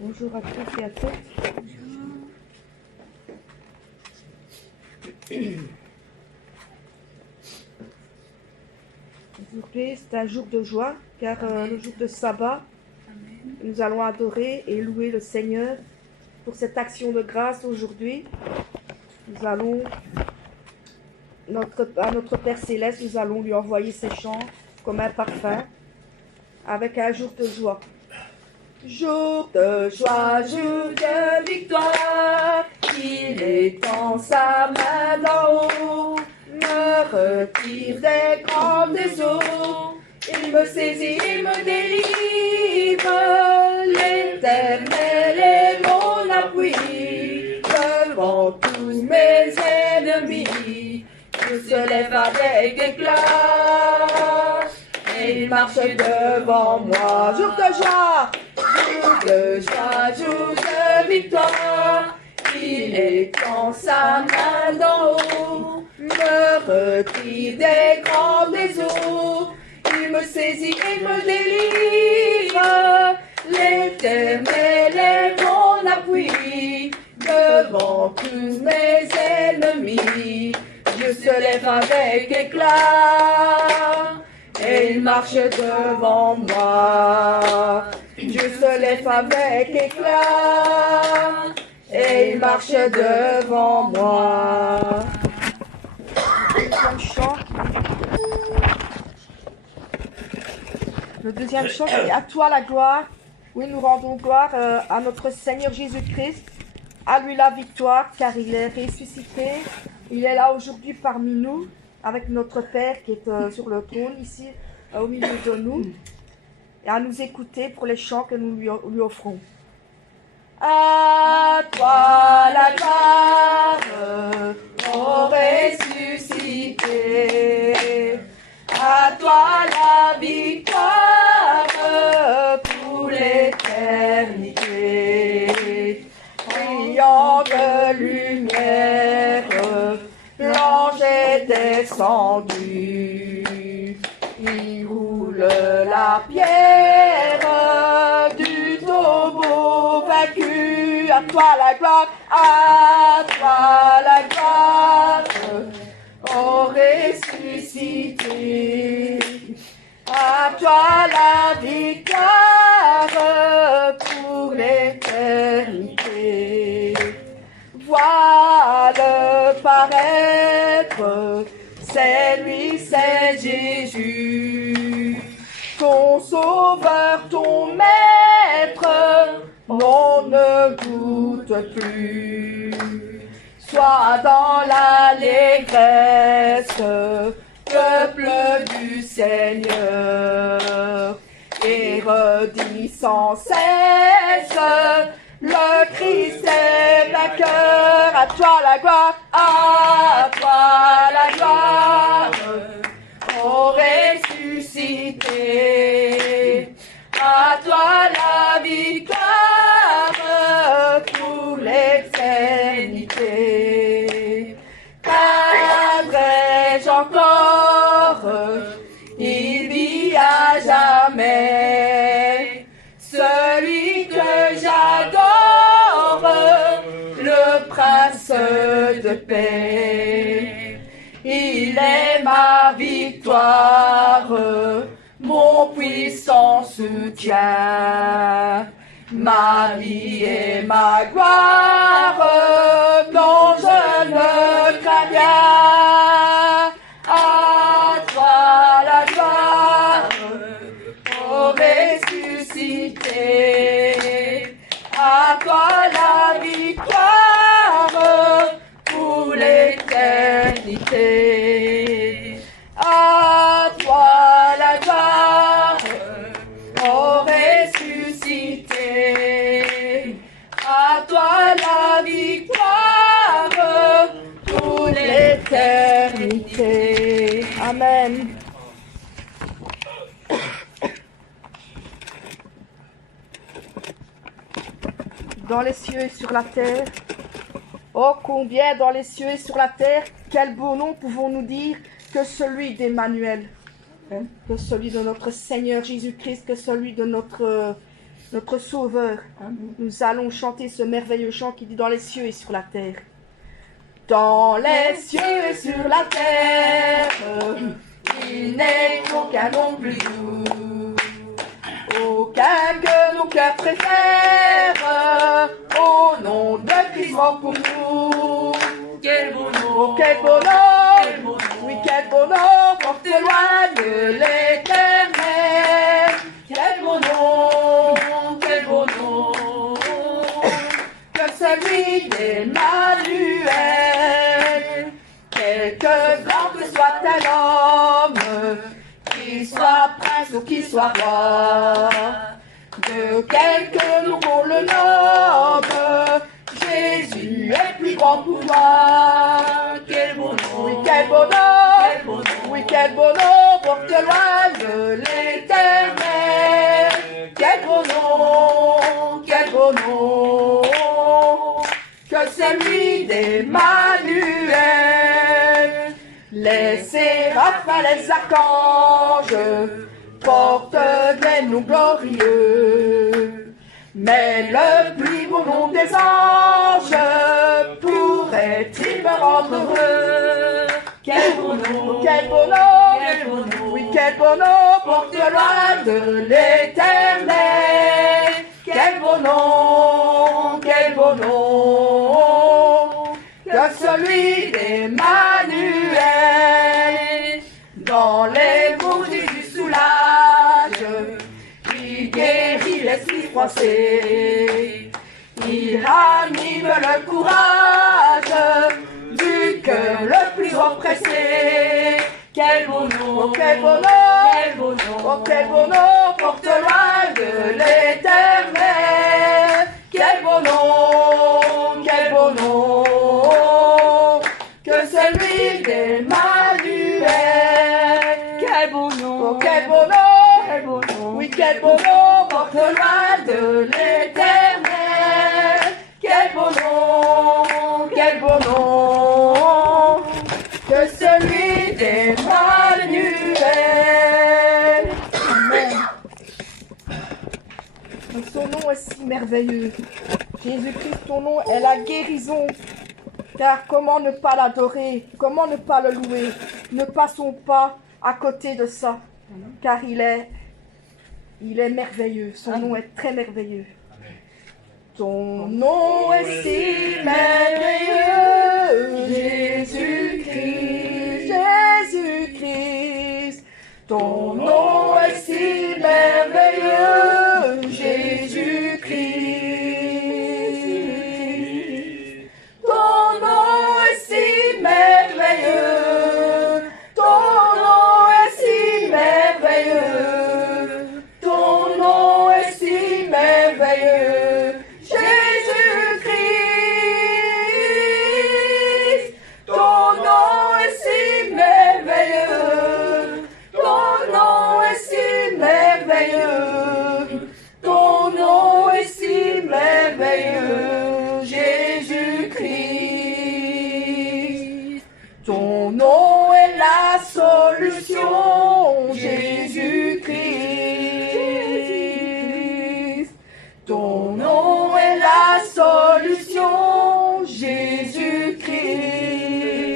Bonjour à tous et à toutes. Aujourd'hui, c'est un jour de joie, car le jour de sabbat, nous allons adorer et louer le Seigneur pour cette action de grâce aujourd'hui. Nous allons, à notre Père Céleste, nous allons lui envoyer ces chants comme un parfum, avec un jour de joie. Jour de joie, jour de victoire, il étend sa main d'en haut, me retire des grandes eaux, il me saisit, il me délivre, l'Éternel est mon appui, devant tous mes ennemis, je se lève avec éclat, et il marche devant moi. Jour de joie, jour de victoire, il étend sa main d'en haut, me retire des grandes eaux, il me saisit et me délivre, l'Éternel est mon appui, devant tous mes ennemis, Dieu se lève avec éclat, et il marche devant moi. Dieu se lève avec éclat, et il marche devant moi. Deuxième chant. Le deuxième chant, c'est à toi la gloire. Oui, nous rendons gloire à notre Seigneur Jésus-Christ. À lui la victoire, car il est ressuscité. Il est là aujourd'hui parmi nous, avec notre Père qui est sur le trône ici, au milieu de nous. Et à nous écouter pour les chants que nous lui offrons. À toi la gloire, ô ressuscité, à toi la victoire pour l'éternité. Brillant de lumière, l'ange est descendu, il roule la pierre du tombeau vaincu. À toi la gloire, à toi la gloire, ô ressuscité. À toi la victoire pour l'éternité. Vois-le paraître, c'est lui, c'est Jésus, ton sauveur, ton maître, on ne doute plus. Sois dans l'allégresse, peuple du Seigneur, et redis sans cesse, le Christ est vainqueur. À toi la gloire, à toi la gloire, ô ressuscité. À toi la victoire pour l'éternité. Qu'aimerais-je encore, il vit à jamais, celui que j'adore, le prince de paix. Il est ma victoire, mon puissant soutien, ma vie et ma gloire, dont je ne crains rien. À toi la gloire, ô ressuscité, à toi la victoire pour l'éternité. À toi la gloire, ô ressuscité, à toi la victoire pour l'éternité. Amen. Dans les cieux et sur la terre, oh combien dans les cieux et sur la terre, quel beau nom pouvons-nous dire que celui d'Emmanuel, que celui de notre Seigneur Jésus-Christ, que celui de notre notre Sauveur. Nous allons chanter ce merveilleux chant qui dit dans les cieux et sur la terre. Dans les cieux et sur la terre, il n'est aucun nom plus doux, aucun que nos cœurs préfèrent, au nom de Christ mort pour nous. Quel beau nom, Oh, quel beau nom, oui, quel beau nom, porte loin de l'éternel. Quel beau nom, quel beau nom, que celui d'Emmanuel. Quelque grand que soit un homme, qu'il soit prince ou qu'il soit roi, de quelque nom qu'on le nomme, Jésus est plus grand pour moi. quel beau nom, Oui, quel beau nom, oui, quel beau nom, porte loin de l'éternel. Quel beau nom, que celui d'Emmanuel. Les séraphins, les archanges portent des noms glorieux, mais le plus beau nom des anges pourrait-il me rendre heureux. quel beau nom, Quel beau nom, quel beau nom, oui, quel beau nom, porte loin de l'éternel. Quel beau nom, que celui d'Emmanuel. Dans les mots Jésus soulage, il guérit l'esprit froissé, il ranime le courage du cœur le plus oppressé. quel beau nom, Oh, quel beau nom, quel beau nom, oh, quel beau nom, porte loin de l'éternel. Quel beau nom, que celui d'Emmanuel. quel beau nom, Oh, quel beau nom, quel beau nom, oui, quel beau nom, porte loin de l'éternel. Quel beau nom, que celui d'Emmanuel. Amen. Son nom est si merveilleux. Jésus-Christ, ton nom est la guérison. Car comment ne pas l'adorer? Comment ne pas le louer? Ne passons pas à côté de ça. Car il est merveilleux. Son nom est très merveilleux. Ton nom est si merveilleux, Jésus-Christ, Jésus-Christ. Ton nom est si merveilleux, Jésus-Christ. Ton nom est si merveilleux, ton nom est si merveilleux, ton nom est si merveilleux, Jésus-Christ. Ton nom est si merveilleux, ton nom est si merveilleux, ton nom est si merveilleux, Jésus-Christ. Ton nom est la solution, Jésus-Christ. Ton nom est la solution,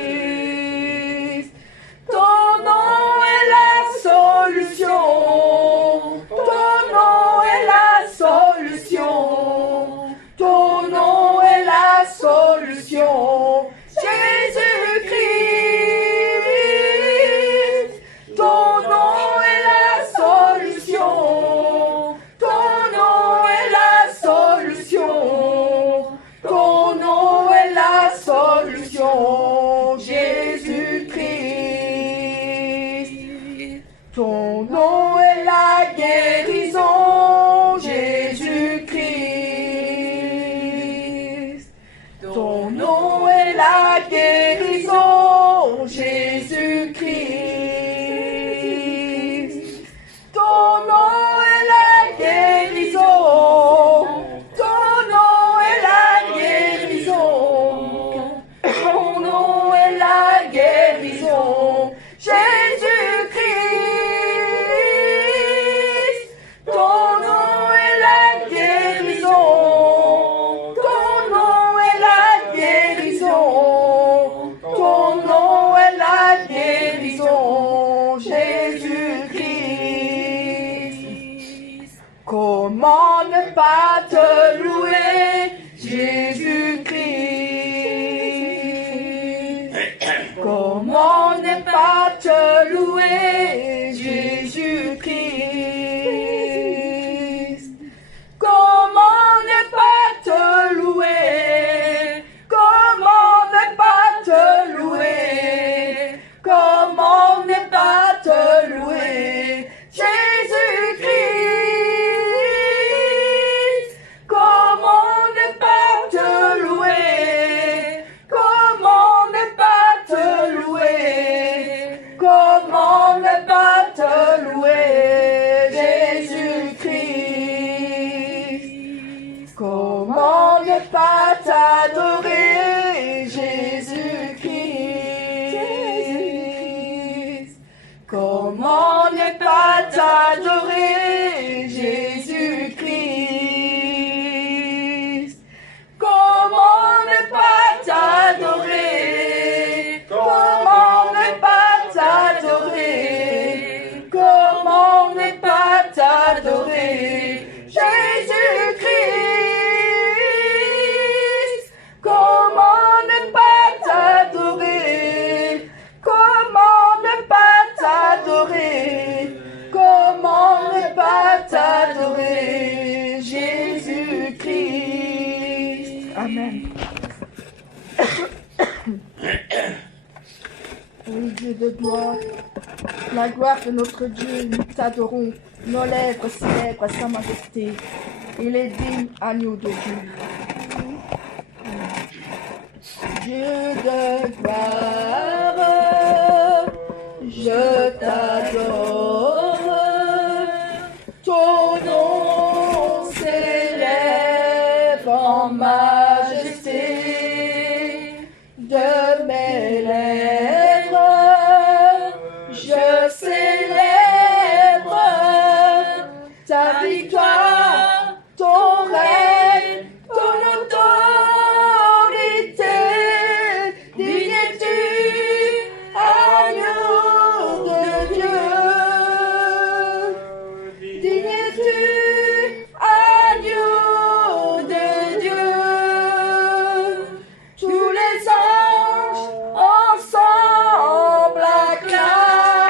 Jésus-Christ. Ton nom est la solution. Ton nom est la solution. Ton nom est la solution, Jésus-Christ. Ton nom est la solution. Ton nom est la solution. Ton nom est la solution, Jésus-Christ. Ton nom est la guérison, Jésus-Christ. Ton nom est la guérison, Jésus-Christ. Ton nom est la guérison. Ton nom est la guérison. Ton nom est la guérison, Jésus-Christ. Comment ne pas te louer, Jésus-Christ? Comment ne pas te louer, Jésus-Christ? Comment ne pas te louer? Comment ne pas te louer? Comment ne pas te louer, Jésus-Christ? Comment ne pas te louer? Comment ne pas te louer? Comment ne pas te louer, Jésus-Christ? Comment ne pas t'adorer, Jésus-Christ? Comment ne pas t'adorer, Jésus-Christ? Comment ne pas t'adorer? Comment ne pas t'adorer? Comment ne pas t'adorer, Jésus-Christ? Comment ne pas t'adorer? Comment ne pas t'adorer? Comment ne pas t'adorer, Jésus-Christ? Amen. Oui, Dieu de gloire, la gloire de notre Dieu, nous t'adorons. Nos lèvres célèbrent sa majesté. Il est digne, agneau de Dieu. Dieu de gloire, je t'adore. Ton nom s'élève en majesté. De mes lèvres, je célèbre ta victoire, ton règne, ton autorité. Digne es-tu, agneau de Dieu. Digne es-tu, agneau de Dieu. Tous les anges ensemble acclament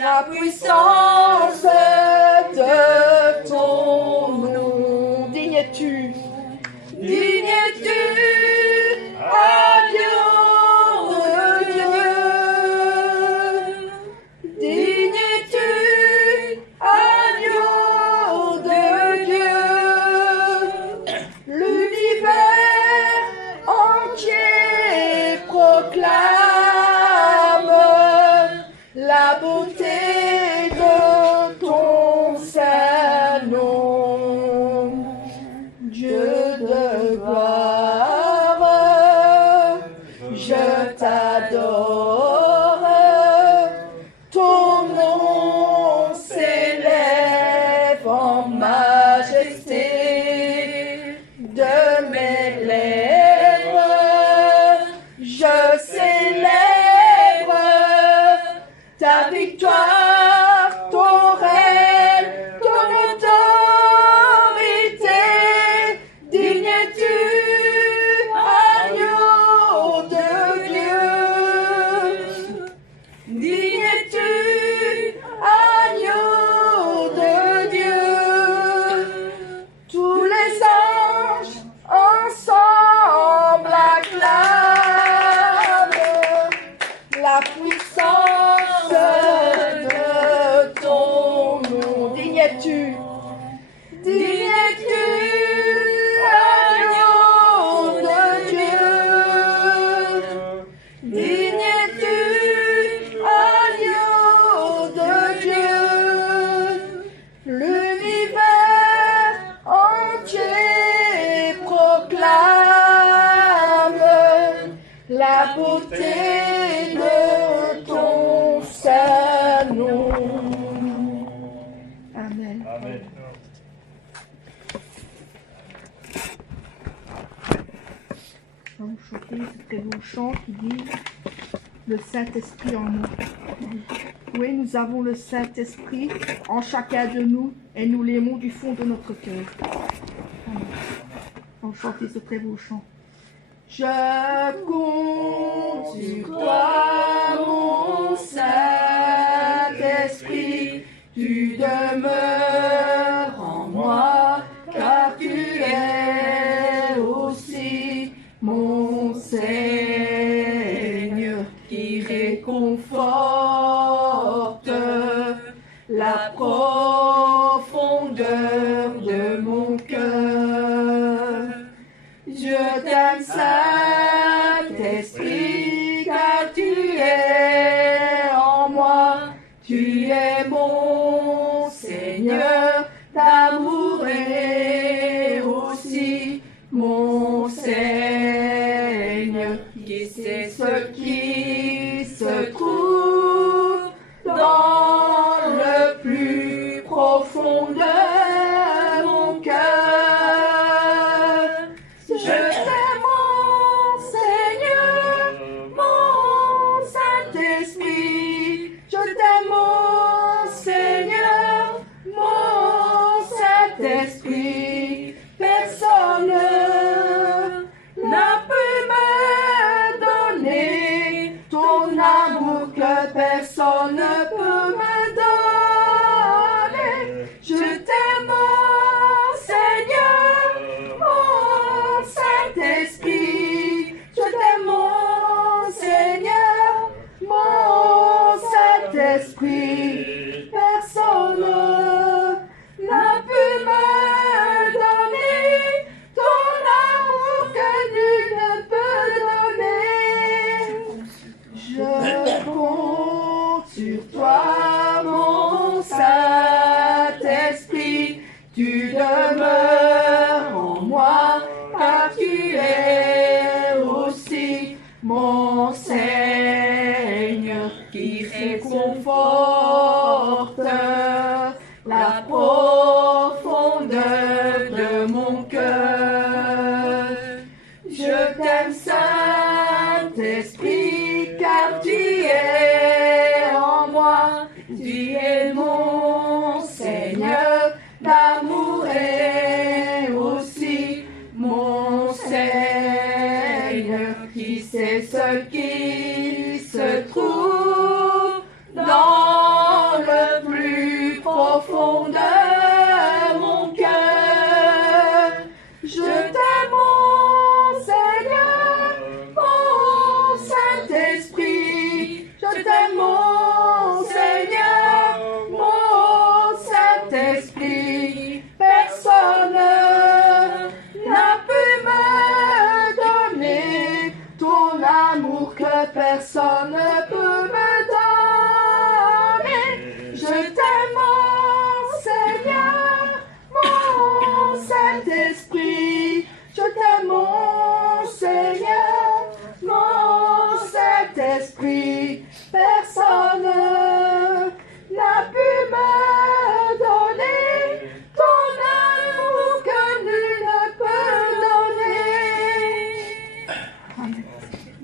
la puissance de ton nom. Digne es-tu, agneau de Dieu. Digne es-tu, agneau de Dieu. L'univers entier proclame la beauté de ton saint nom. Dieu de gloire, je t'adore. Ton nom s'élève en majesté. De mes lèvres, je célèbre ta victoire, ton règne, ton autorité. Digne es-tu, agneau de Dieu. Digne es-tu, agneau de Dieu. Tous les anges ensemble acclament la puissance de ton nom. Digne es-tu, agneau de Dieu. Digne es-tu, agneau de Dieu. L'univers entier proclame la beauté de ton saint nom. Amen. Amen. On va chanter ce très beau chant qui dit le Saint-Esprit en nous. Oui, nous avons le Saint-Esprit en chacun de nous et nous l'aimons du fond de notre cœur. On va chanter ce très beau chant. Je compte sur toi, mon Saint-Esprit, tu demeures en moi, car tu es aussi mon Seigneur qui réconforte la profondeur de mon cœur. Je t'aime, Saint-Esprit, car tu es en moi, tu es mon Seigneur, d'amour est aussi mon Seigneur, qui c'est ce qui se trouve dans le plus profond de mon cœur. Je t'aime, mon Seigneur, mon Saint-Esprit. Je t'aime, mon Seigneur, mon Saint-Esprit. Personne n'a pu me donner ton amour que personne ne peut me donner. Je t'aime, mon Seigneur, mon Saint-Esprit. Je t'aime, mon Seigneur, mon Saint-Esprit. Personne n'a pu me donner ton amour que nul ne peut donner. Je compte sur toi, mon Saint-Esprit. Tu demeures en moi, car tu es aussi mon Seigneur qui réconforte la profondeur de mon cœur. Je t'aime, Saint-Esprit, car tu es en moi, tu es mon Seigneur, d'amour est aussi mon Seigneur, qui sait ce qui se trouve dans le plus profond de mon cœur. Je t'aime, mon Seigneur, mon Saint-Esprit. Je t'aime, mon Seigneur, mon Saint-Esprit. Personne n'a pu me donner ton amour que personne ne peut me donner. Je t'aime, mon Seigneur, mon Saint-Esprit. Je t'aime, mon Seigneur, mon Saint-Esprit. Personne